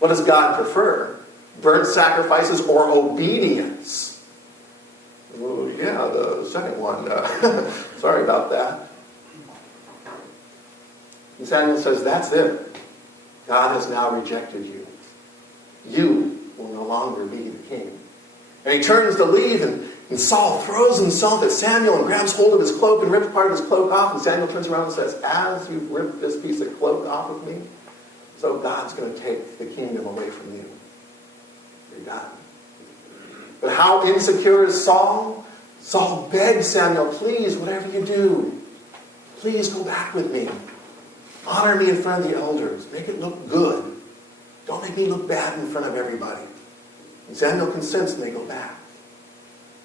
What does God prefer? Burnt sacrifices or obedience? Oh, yeah, the second one. Sorry about that. And Samuel says, that's it. God has now rejected you. You will no longer be the king. And he turns to leave, and Saul throws himself at Samuel and grabs hold of his cloak and rips part of his cloak off. And Samuel turns around and says, as you've ripped this piece of cloak off of me, so God's going to take the kingdom away from you. You're done. But how insecure is Saul? Saul begged Samuel, please, whatever you do, please go back with me. Honor me in front of the elders. Make it look good. Don't make me look bad in front of everybody. And Samuel consents and they go back.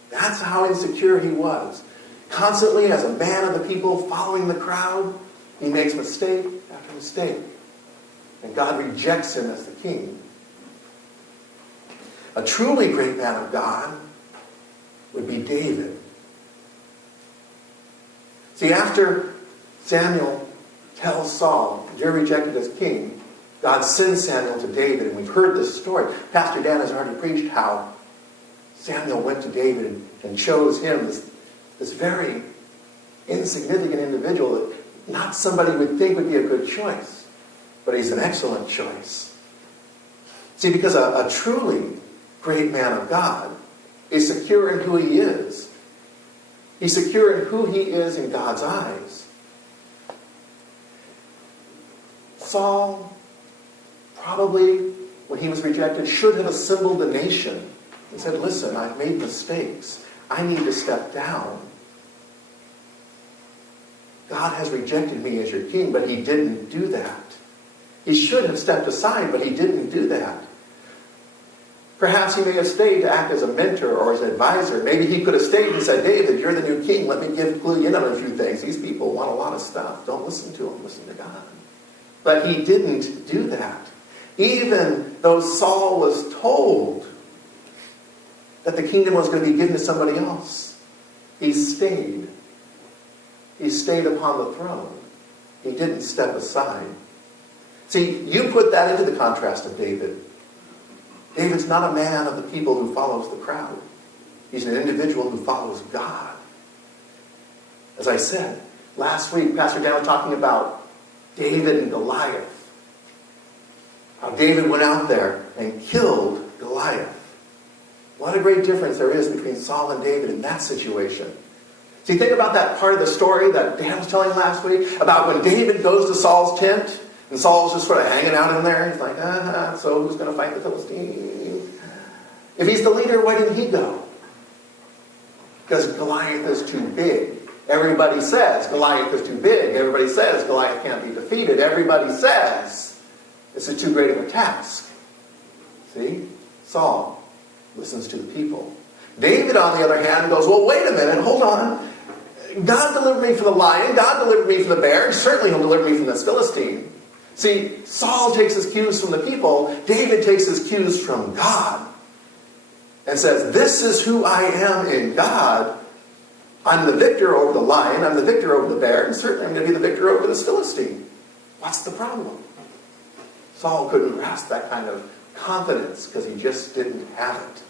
That's how insecure he was. Constantly, as a man of the people, following the crowd, he makes mistake after mistake. And God rejects him as the king. A truly great man of God would be David. See, after Samuel tells Saul, you're rejected as king, God sends Samuel to David, and we've heard this story. Pastor Dan has already preached how Samuel went to David and chose him, this very insignificant individual that not somebody would think would be a good choice, but he's an excellent choice. See, because a truly great man of God is secure in who he is. He's secure in who he is in God's eyes. Saul probably, when he was rejected, should have assembled the nation and said, listen, I've made mistakes. I need to step down. God has rejected me as your king, but he didn't do that. He should have stepped aside, but he didn't do that. Perhaps he may have stayed to act as a mentor or as an advisor. Maybe he could have stayed and said, David, you're the new king. Let me clue you in on a few things. These people want a lot of stuff. Don't listen to them. Listen to God. But he didn't do that. Even though Saul was told that the kingdom was going to be given to somebody else, he stayed. He stayed upon the throne. He didn't step aside. See, you put that into the contrast of David. David's not a man of the people who follows the crowd. He's an individual who follows God. As I said, last week, Pastor Dan was talking about David and Goliath. How David went out there and killed Goliath. What a great difference there is between Saul and David in that situation. See, think about that part of the story that Dan was telling last week about when David goes to Saul's tent and Saul's just sort of hanging out in there. He's like, so who's going to fight the Philistine? If he's the leader, why didn't he go? Because Goliath is too big. Everybody says Goliath is too big. Everybody says Goliath can't be defeated. Everybody says this is too great of a task. See? Saul listens to the people. David, on the other hand, goes, well, wait a minute, hold on. God delivered me from the lion. God delivered me from the bear. Certainly he'll deliver me from this Philistine. See, Saul takes his cues from the people. David takes his cues from God. And says, this is who I am in God. I'm the victor over the lion. I'm the victor over the bear. And certainly I'm going to be the victor over this Philistine. What's the problem? Saul couldn't grasp that kind of confidence because he just didn't have it.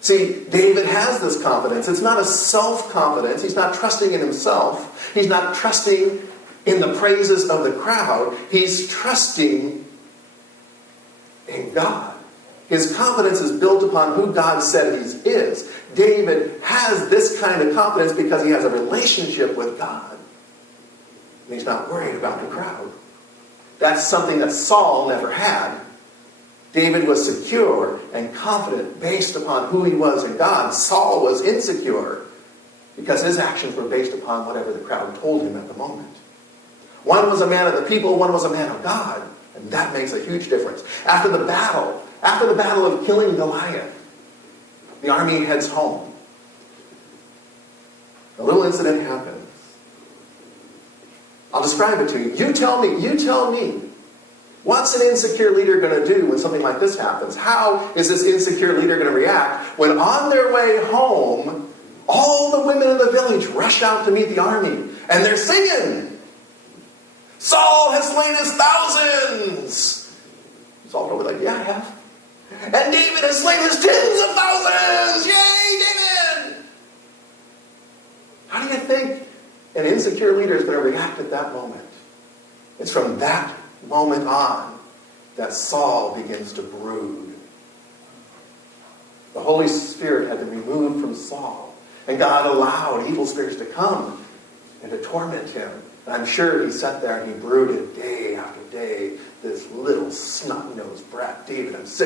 See, David has this confidence. It's not a self-confidence. He's not trusting in himself. He's not trusting in the praises of the crowd. He's trusting in God. His confidence is built upon who God said he is. David has this kind of confidence because he has a relationship with God. And he's not worried about the crowd. That's something that Saul never had. David was secure and confident based upon who he was in God. Saul was insecure because his actions were based upon whatever the crowd told him at the moment. One was a man of the people, one was a man of God. And that makes a huge difference. After the battle of killing Goliath, the army heads home. A little incident happens. I'll describe it to you. You tell me. What's an insecure leader going to do when something like this happens? How is this insecure leader going to react when on their way home, all the women in the village rush out to meet the army and they're singing, Saul has slain his thousands. Saul will be like, yeah, I have. And David has slain his tens of thousands! Yay, David! How do you think an insecure leader is going to react at that moment? It's from that moment on that Saul begins to brood. The Holy Spirit had to be removed from Saul. And God allowed evil spirits to come and to torment him. And I'm sure he sat there and he brooded day after day. This little snot-nosed brat, David, I'm sick